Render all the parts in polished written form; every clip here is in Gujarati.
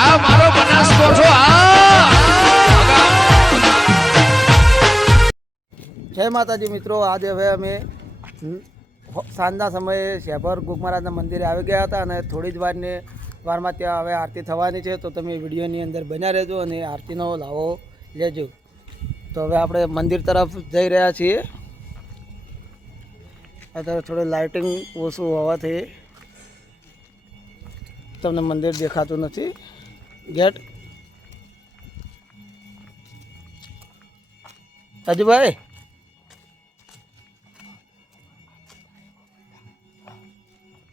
આ મારો બનાસકોઠો જય માતાજી મિત્રો, આજે હવે અમે સાંજના સમયે શેભર ગુગ મહારાજના મંદિરે આવી ગયા હતા અને થોડી જ વારમાં ત્યાં હવે આરતી થવાની છે. તો તમે વિડીયોની અંદર બન્યા રહેજો અને આરતીનો લાવો લેજો. તો હવે આપણે મંદિર તરફ જઈ રહ્યા છીએ. અત્યારે થોડું લાઇટિંગ ઓછું હોવાથી તમને મંદિર દેખાતું નથી. ગેટ અજુભાઈ,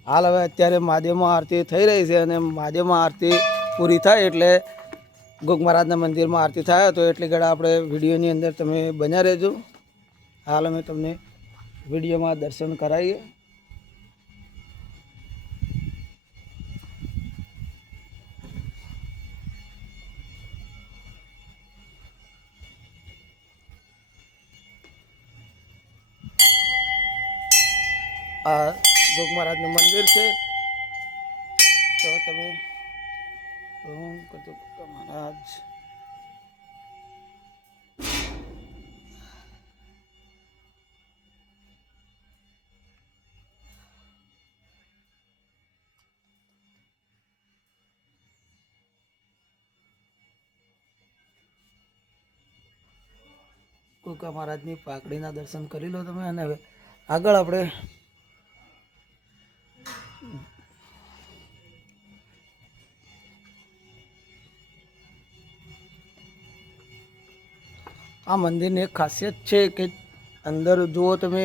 હાલ હવે અત્યારે મહાદેવમાં આરતી થઈ રહી છે અને મહાદેવમાં આરતી પૂરી થાય એટલે ગુગ મહારાજના મંદિરમાં આરતી થાય તો એટલી ઘડા આપણે વિડીયોની અંદર તમે બન્યા રહેજો. હાલ અમે તમને વિડીયોમાં દર્શન કરાવીએ. આ ગુગ મહારાજનું મંદિર છે. તો તમે ઓમ કદુક મહારાજ કુકા મહારાજની પાકડીના દર્શન કરી લો તમે. અને હવે આગળ આપણે આ મંદિરની એક ખાસિયત છે કે અંદર જુઓ તમે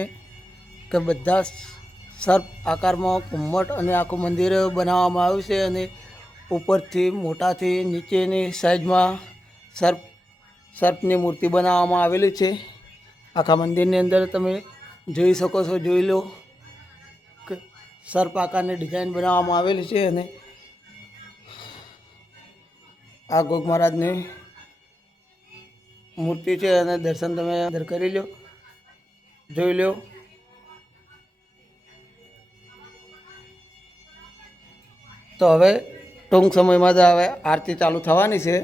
કે બધા સર્પ આકારમાં ઘુમ્મટ અને આખું મંદિર બનાવવામાં આવ્યું છે અને ઉપરથી મોટાથી નીચેની સાઈઝમાં સર્પની મૂર્તિ બનાવવામાં આવેલી છે. આખા મંદિરની અંદર તમે જોઈ શકો છો, જોઈ લો કે સર્પ આકારની ડિઝાઇન બનાવવામાં આવેલી છે. અને આ ગુગ મહારાજની મૂર્તિ છે અને દર્શન તમે અંદર કરી લો, જોઈ લો. તો હવે ટૂંક સમયમાં જ હવે આરતી ચાલુ થવાની છે.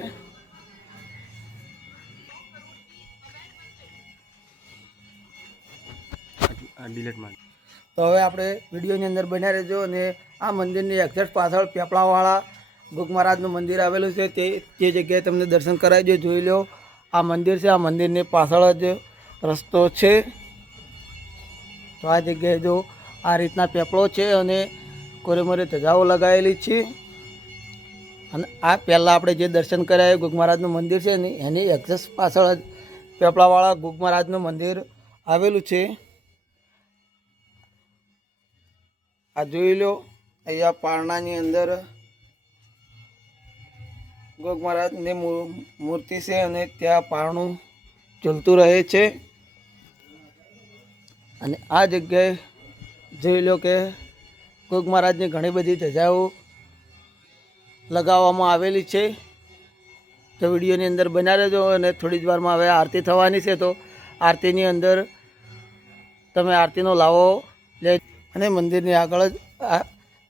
તો હવે આપણે વિડીયોની અંદર બન્યા રહેજો. અને આ મંદિરની એક્ઝેક્ટ પાછળ પેપળાવાળા ગુગ મહારાજનું મંદિર આવેલું છે તે જગ્યાએ તમને દર્શન કરાવી દો, જોઈ લો. આ મંદિર છે, આ મંદિરની પાછળ જ રસ્તો છે. તો આ જગ્યાએ જો આ રીતના પેપળો છે અને કોરેમોરે ધજાઓ લગાવેલી છે. અને આ પહેલાં આપણે જે દર્શન કર્યા ગુગ મહારાજનું મંદિર છે ને એની એક્ઝેક્ટ પાછળ જ પેપળાવાળા ગુગ મહારાજનું મંદિર આવેલું છે. આ જોઈ લો, અહીંયા પારણાની અંદર ગુગ મહારાજની મૂર્તિ છે અને ત્યાં પારણું ઝૂલતું રહે છે. અને આ જગ્યાએ જોઈ લો કે ગુગ મહારાજની ઘણી બધી ધજાઓ લગાવવામાં આવેલી છે. તો વિડીયોની અંદર બન્યા રહેજો. અને થોડી જ વારમાં હવે આરતી થવાની છે તો આરતીની અંદર તમે આરતીનો લાવો લે. અને મંદિરની આગળ જ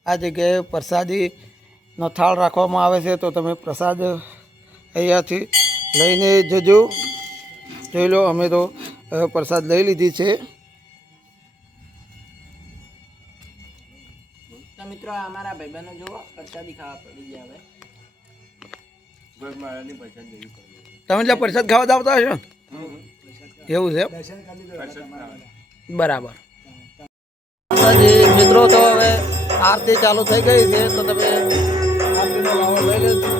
આ જગ્યાએ પ્રસાદીનો થાળ રાખવામાં આવે છે. તો તમે પ્રસાદ અહીંયાથી લઈને જજો. જોઈ લો, અમે તો પ્રસાદ લઈ લીધી છે. તો મિત્રો અમારા ભાઈબંધો જુઓ પ્રસાદી ખાવા પડી ગયા. હવે તમે ત્યાં પ્રસાદ ખાવા આવતા હશો, એવું છે બરાબર. મિત્રો તો હવે આરતી ચાલુ થઈ ગઈ છે તો તમે આરતીનો લાવો લઈ લેજો.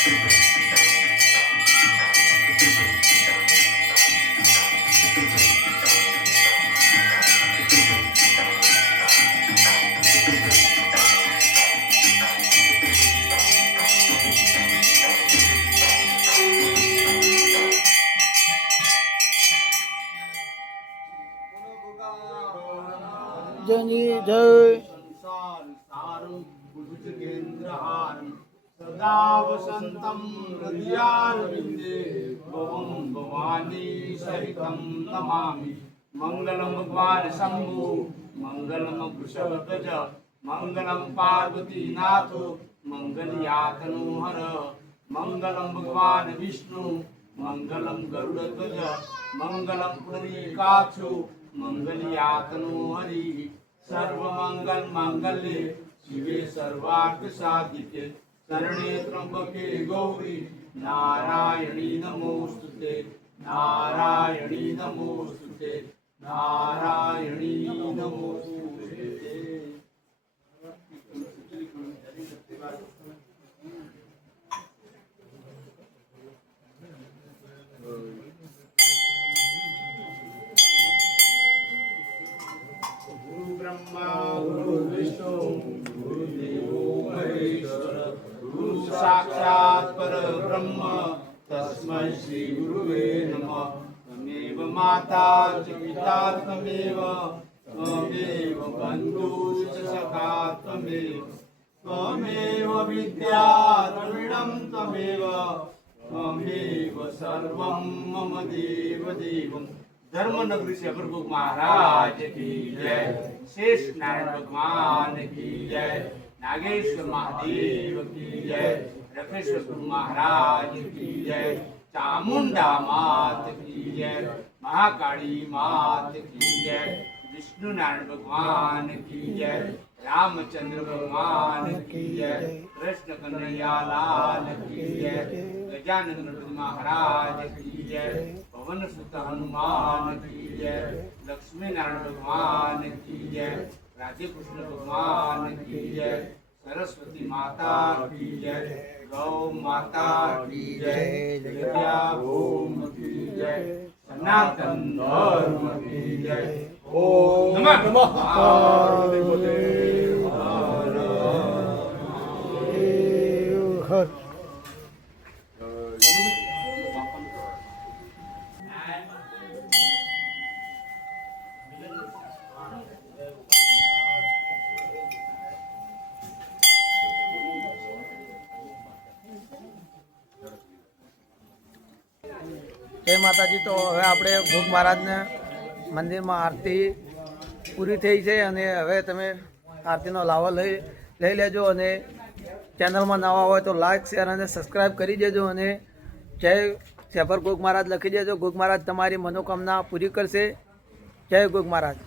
જયની જય સદા વસંતમ હૃદયારવિંદે ભવમ ભવાની સહિતમ નમામિ મંગલમ ભગવાન શંભુ મંગલમ વૃષભધ્વજ મંગલમ પાર્વતીનાથો મંગલયાતનો હર મંગલમ ભગવાન વિષ્ણુ મંગલમ ગરુડધ્વજ મંગલમ પુંડરીકાક્ષો મંગલયાતનો હરિ સર્વમંગલ માંગલ્યે શિવે સર્વાર્થ સાધિકે શરણે ત્રંબકે ગૌરી નારાયણી નમોસ્તુતે નારાયણી નમોસ્તુતે નારાયણી નમોસ્તુતે. ગુરુ બ્રહ્મા ગુરુ વિષ્ણુ ગુરુદેવો મહેશ્વર ગુરુ સાક્ષાત પરબ્રહ્મ તસ્મૈ શ્રી ગુરુવે નમઃ. ત્વમેવ માતા ચ પિતા ત્વમેવ ત્વમેવ બંધુશ્ચ સખા ત્વમેવ ત્વમેવ વિદ્યા દ્રવિડં ત્વમેવ ત્વમેવ સર્વં મમ દેવ દેવં. धर्मनगरी से प्रभु महाराज की जय. शेष नारायण भगवान की जय. नागेश्वर महादेव की जय. रखेश्वर गुरु महाराज की जय. चामुंडा मात की जय. महाकाली मात की जय. विष्णु नारायण भगवान की जय. रामचंद्र भगवान की जय. कृष्ण कन्हैया लाल की जय. गजानन गणपति महाराज की जय. पवन सुत हनुमान की जय. लक्ष्मी नारायण भगवान की जय. राधे कृष्ण भगवान की जय. सरस्वती माता की जय. गौ माता की जय. विद्या भूम की जय. सनातन धर्म की जय. ओम नमः पार्वती हर હર. જય માતાજી. તો હવે આપણે ભોગ મહારાજને મંદિરમાં આરતી પૂરી થઈ છે અને હવે તમે આરતીનો લાવો લઈ લેજો અને ચેનલમાં નવા હોય તો લાઈક શેર અને સબસ્ક્રાઈબ કરી દેજો અને જય સેફર ગોગ મહારાજ લખી દેજો. ગોગ મહારાજ તમારી મનોકામના પૂરી કરશે. જય ગોગ મહારાજ.